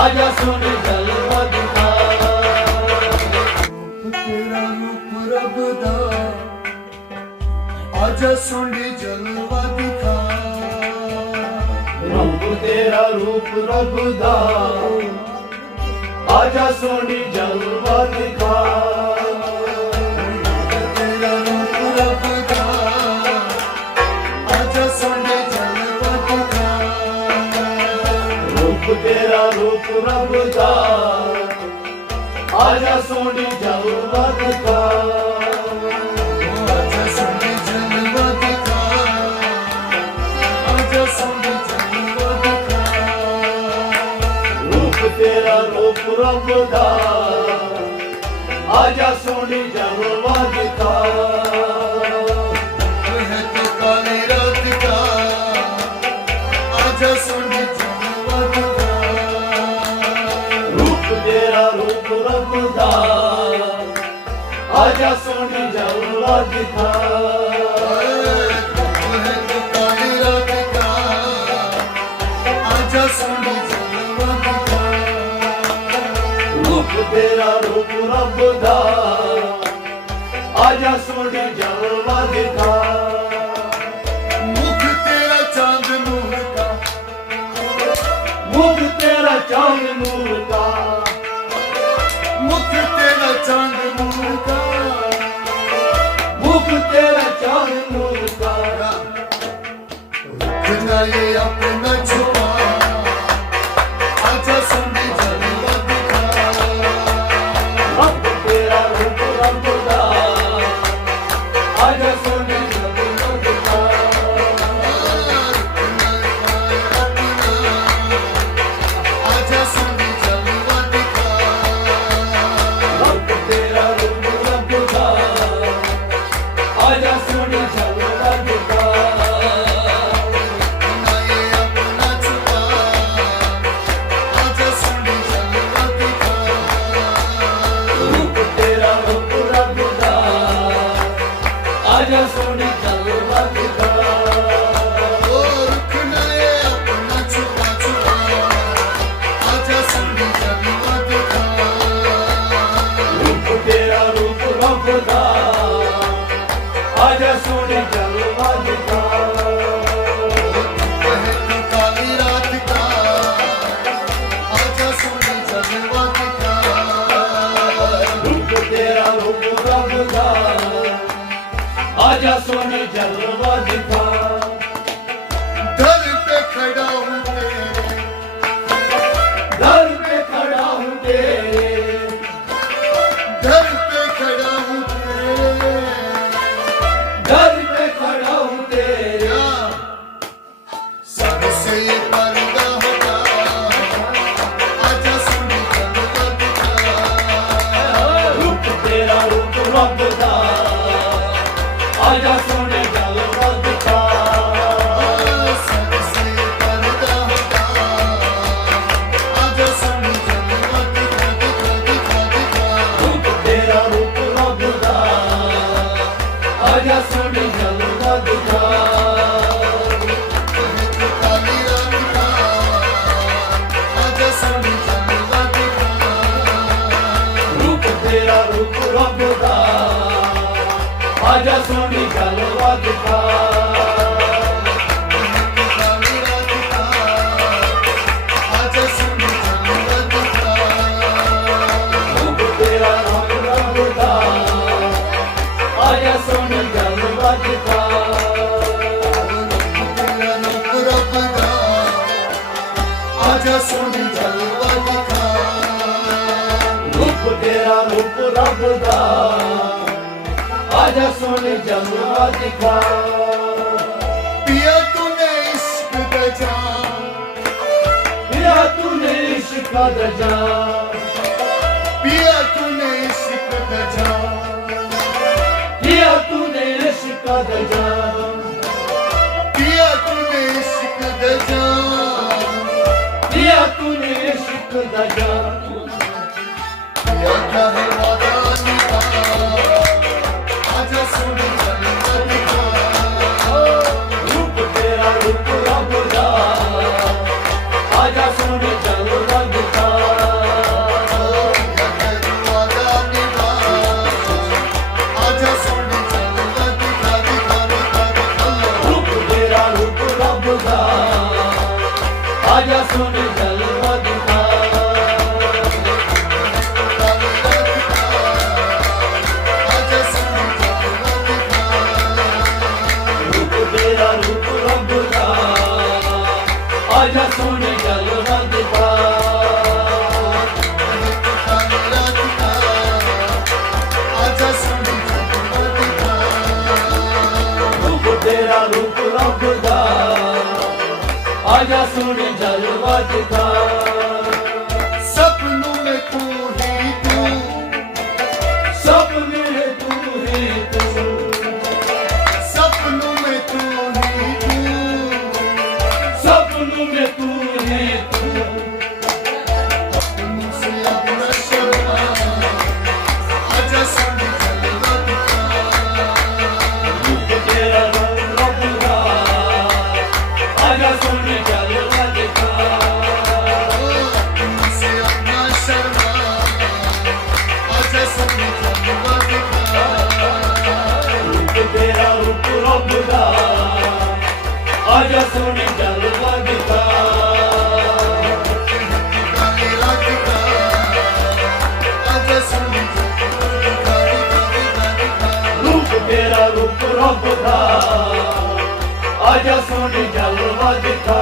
आजा सुन जलवा दिखा। तेरा रूप रब दा आजा सुन जलवा दिखा। रूप तेरा रूप रब दा आजा सोनी जलवा दिखा। तेरा रूप रब दा आजा सुन जलवा दिखा। रूप तेरा रूप रब दा आजा सोनी जलवा दिखा। आजा सुन जलवा दिखा। आजा सुन जलवा दिखा। रूप तेरा रूप रब दा आजा सोनी जलवा दिखा। है तो काली रात का आजा सुन जलवा दिखा। रूप तेरा रूप रब दा आजा सोनी जलवा दिखा। है तो काली रात का आजा सुन जलवा दिखा। रूप तेरा रूप रब दा आजा सोनी जलवा दिखा। मुख तेरा चांद नूर का मुख तेरा चांद नूर का। मुख तेरा चांद नूर का। मुख तेरा चांद नूर का। रखना ये अपना छुपा आजा सुन जलवा दिखा। रूप तेरा रूप रब दा आजा सोनी जलवा दिखा। आजा सुन जलवा दिखा। रूप तेरा रूप रब दा आजा सोनी जलवा दिखा। रखना ये अपना छुपा आजा सुन जलवा दिखा। रूप तेरा रूप रब दा आजा सोनी जलवा दिखा। ओ रखना ये अपना छुपा छुपा आजा सुन जलवा दिखा। रूप तेरा रूप रब दा आजा सोनी जलवा दिखा। है तो काली रात का आजा सुन जलवा दिखा। रूप तेरा रूप रब दा आजा सोनी जलवा दिखा। दर पे खड़ा हूँ तेरे दर पे खड़ा हूँ तेरे। दर पे खड़ा हूँ तेरे। दर पे खड़ा हूँ तेरे। सर से ये पर्दा हटा आजा सुन जलवा दिखा। रूप तेरा रूप रब दा आजा सोनी जलवा दिखा। सर से ये पर्दा हटा आजा सुन जलवा दिखा दिखा दिखा दिखा। रूप तेरा रूप रब दा आजा सोनी जलवा दिखा। काली रात का आजा सुन जलवा दिखा। रूप तेरा रूप रब दा आजा सोनी जलवा दिखा। काली रात का आजा सुन जलवा दिखा। रूप तेरा रूप रब दा आजा सोनी जलवा दिखा। तेरा रूप रब दा आजा सुन जलवा दिखा। रूप तेरा रूप रब दा आजा सोनी जलवा दिखा। पिया तूने इश्क दा जाम पिया तूने इश्क दा जाम। पिया तूने इश्क दा जाम। पिया तूने इश्क दा जाम। पिया तूने इश्क दा जाम। पिया तूने इश्क दा जाम। पिया क्या है वादा निभा आजा सुन जलवा दिखा। रूप तेरा रूप रब दा आजा सोनी जलवा दिखा। आजा सोने जलवा दिखा रूप तेरा रूप रब दा आजा सोने जलवा दिखा रूप तेरा रूप रब दा आजा सोने जलवा दिखा सपनों में तू ही तू सपने में तू ही तू सपनों में तू ही तू सपनों में तू ही तू मुझसे अपना शर्मा आजा सोने जलवा दिखा रूप तेरा रब दा आजा सोने जलवा दिखा मुझसे अपना शर्मा आजा सोने जलवा दिखा रूप तेरा रूप रब दा आजा सोने जलवा दिखा रूप तेरा रूप रब दा आजा सोने जलवा दिखा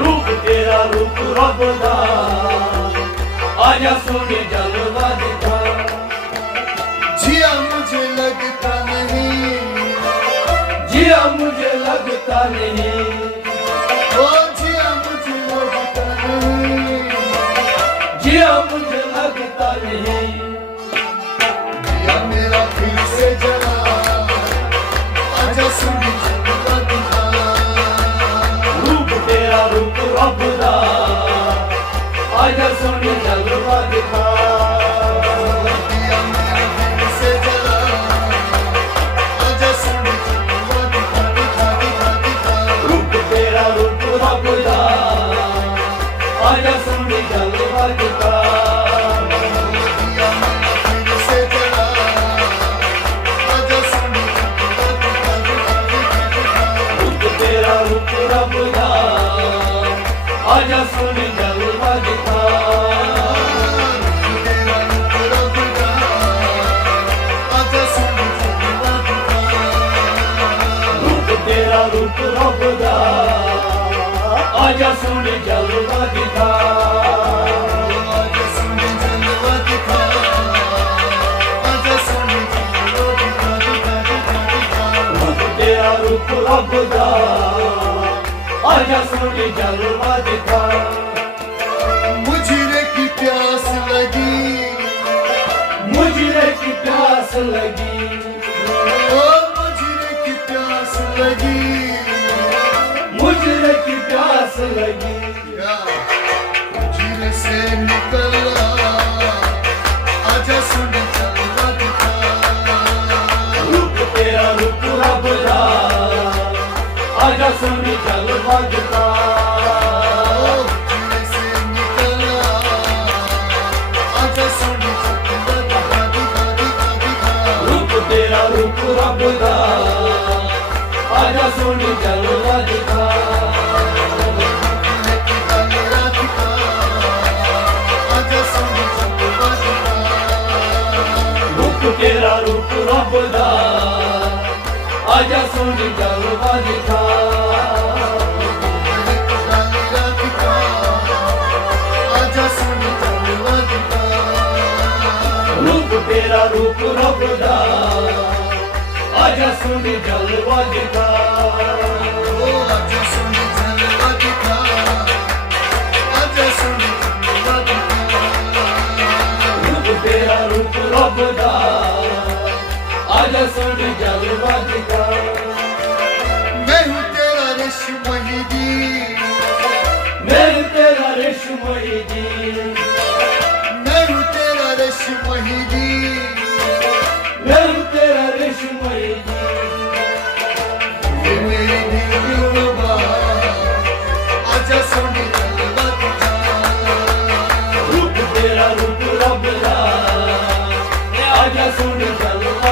रूप तेरा रूप रब दा आजा सोने जलवा दिखा जिया मुझे लगता नहीं जिया मुझे लगता नहीं ओ जिया मुझे लगता नहीं जिया मुझे लगता नहीं जिया मेरा फिर से जला आजा सुनी जलवा दिखा रूप तेरा रूप रब दा आजा सोने जलवा दिखा जिया मेरा फिर से जला आजा सुनी जलवा दिखा दिखा दिखा दिखा रूप तेरा रूप रब दा आजा सोने जलवा दिखा जिया मेरा फिर से जला आजा सुनी जलवा दिखा दिखा दिखा दिखा रूप तेरा रूप रब दा आजा सोने जलवा दिखा तेरा रूप रब दा आजा सुनी जलवा दिखा रूप तेरा रूप रब दा आजा सोने जलवा दिखा आजा सुनी जलवा दिखा आजा सुनी जलवा दिखा दिखा दिखा दिखा रूप तेरा रूप रब दा आजा सोने जलवा दिखा मुझे की प्यास लगी मुझे की प्यास लगी ओ मुझे की प्यास लगी मुझे की प्यास लगी मुझे से निकला आजा सुनी जलवा दिखा रूप तेरा रूप रब दा आजा सोने जलवा दिखा मुझे से निकला आजा सुनी जलवा दिखा दिखा दिखा दिखा रूप तेरा रूप रब दा आजा सोने जलवा दिखा रूप तेरा रूप रब दा आजा सोने जलवा दिखा रूप तेरा रूप रब दा आजा सोने जलवा दिखा रूप तेरा रूप रब दा आजा सोने जलवा दिखा मैं हूँ तेरा रेशम दी मैं तेरा रेशमई दी मैं हूँ तेरा रेशम दी मैं तेरा रेशमई दी ये मेरी दिलरुबा आजा सोनी जलवा दिखा रूप तेरा रूप रब दा आजा सोने जलवा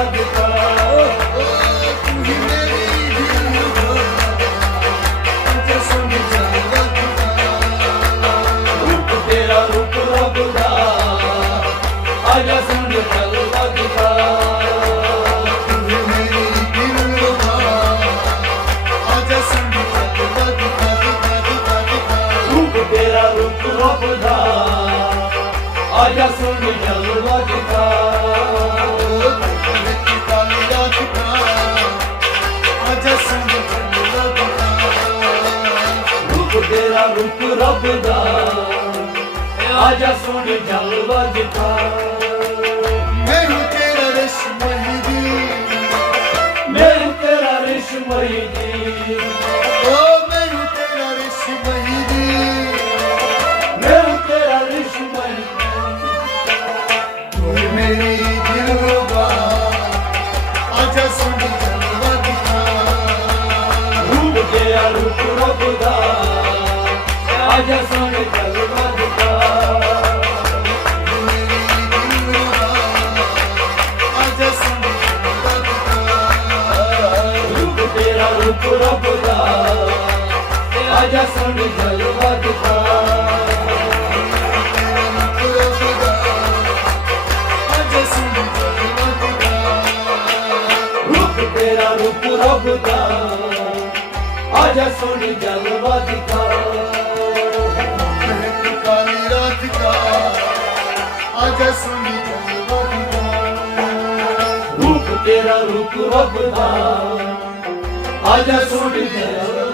ਆਜਾ ਸੋਹਣੀ ਜਲਵਾ ਦਿਖਾ ਮੈਨੂੰ ਤੇਰਾ ਰਸ਼ਮਈ ਦੀ ਮੈਂ ਤੇਰਾ ਰਿਸ਼ਮਈ ਦੀ ਓ ਮੈਨੂੰ ਤੇਰਾ ਰਸ਼ਮਈ ਦੀ ਮੈਂ ਤੇਰਾ ਰਿਸ਼ਮਈ ਓਏ ਮੇਰੀ ਦਿਲਰੁਬਾ ਆਜਾ ਸੋਹਣੀ ਜਲਵਾ ਦਿਖਾ ਰੂਪ ਤੇਰਾ ਰੂਪ ਰੱਬ ਦਾ ਆਜਾ ਸੋਹਣੀ ਜਲਵਾ ਦਿਖਾ ਰੂਪ ਰੱਬ ਦਾ ਆਜਾ ਸੋਹਣੀ ਜਲਵਾ ਦਿਖਾ ਰੂਪ ਤੇਰਾ ਰੂਪ ਰੱਬ ਦਾ ਆਜਾ ਸੋਹਣੀ ਜਲਵਾ ਦਿਖਾ ਕਾਲੀ ਰਾਤ ਕਾ ਆਜਾ ਸੋਹਣੀ ਜਲਵਾ ਦਿਖਾ ਰੂਪ ਤੇਰਾ ਰੂਪ ਰੱਬ ਦਾ ਆਜਾ ਸੋਹਣੀ ਜਲਵਾ